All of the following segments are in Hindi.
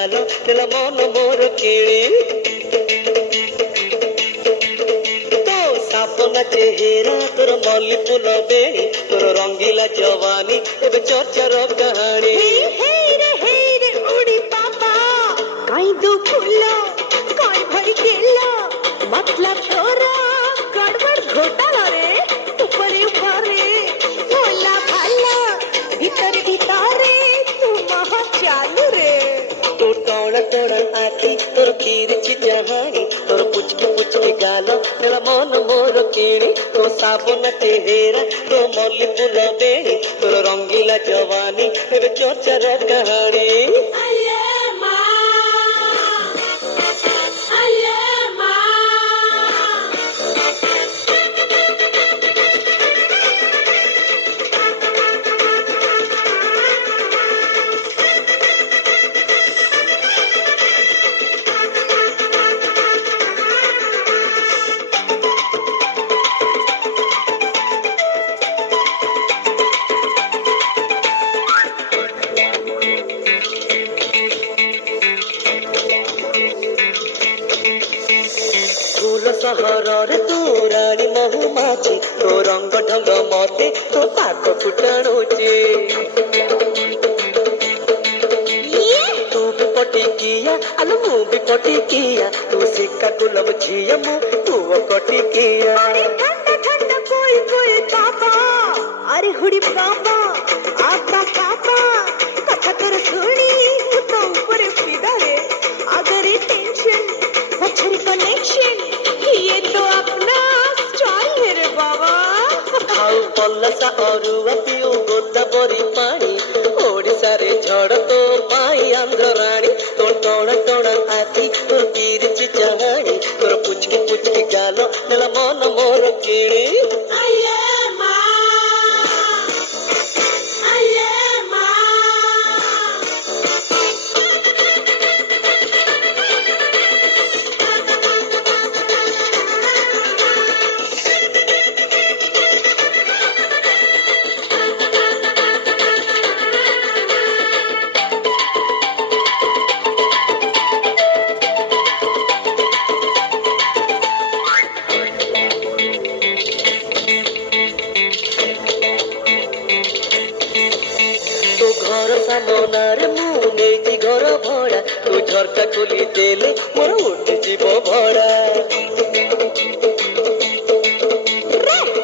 गाल तेला मन मोर किणी तो सापना चेहरा तोर मल्ली फूल बेणी तोर रंगीला जवानी एबे चर्चार कहानी हे रे उड़ी पापा काई दो फूलो काई भरी केला मतलब तोरा गड़बड़ घोटाला रे ऊपरे ऊपरे भोला भाला भीतर भीतरे तू महा चालू रे तो टोड़ा टोड़ा आखी तोर तिरछी जहानी तोर पुचकी गाल तेरा मन मोर किणी तो साबुन चेहरा तो मल्ली फूल बेणी तोर रंगीला जवानी एबे चर्चार कहानी सहर तू रानी महुमाछी तो रंग ढंग मते तो पाक फुटाणुचे तू भी पटिकिया आलू मु भी पटिकिया तू सिक्का कुलब झिया मु तू कटिकिया अरे ठंडा ठंडा कोई पापा अरे हुड़ी पापा आपका पापा कथा कर सुनी तो ऊपर फिदा रे अगर टेंशन मछली कनेक्शन ये तो अपना स्टाइल है रे बाबा खाऊ पल्लसा अरुआ पिऊ गोदावरी पानी ओडिशा रे झड़ तो पाई आंध्र रानी तो टोड़ा टोड़ा आती तोर तिरछी जहानी तोर पुचकी गाल तेला मन मोर किणी घर सामनारे मु नेइची घर भड़ा तू झरका खोली देले मोर उठी जीव भड़ा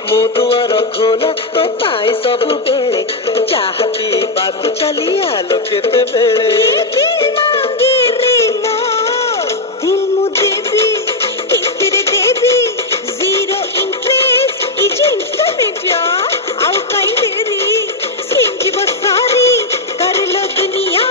मो दुआर खोला तो पाए सब बेले चाह पीवा को चली आलो केते बेले दिल मांगे रे माँ दिल मु देवी किसरे देवी जीरो इंटरेस्ट इजे इंस्टॉलमेंट यार आउ काई देरी स्कीम की बस सारी कर लो दुनिया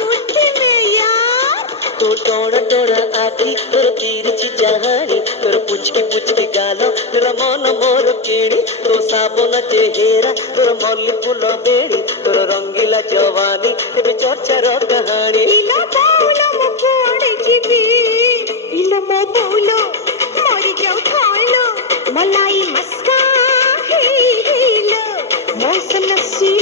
मुट्ठी में यार तो टोड़ा टोड़ा आखी तोर तिरछी जहानी तोर पुचकी गाल तेरा मन मोर किणी तो साबुन चेहरा तोर मल्ली फूल बेणी तोर रंगीला जवानी एबे चर्चार कहानी इला बाउला मु कोड़े जीवी इला मो बाउला मरी जाऊ खाइलो मलाई मस्का हेलो मौसम नसी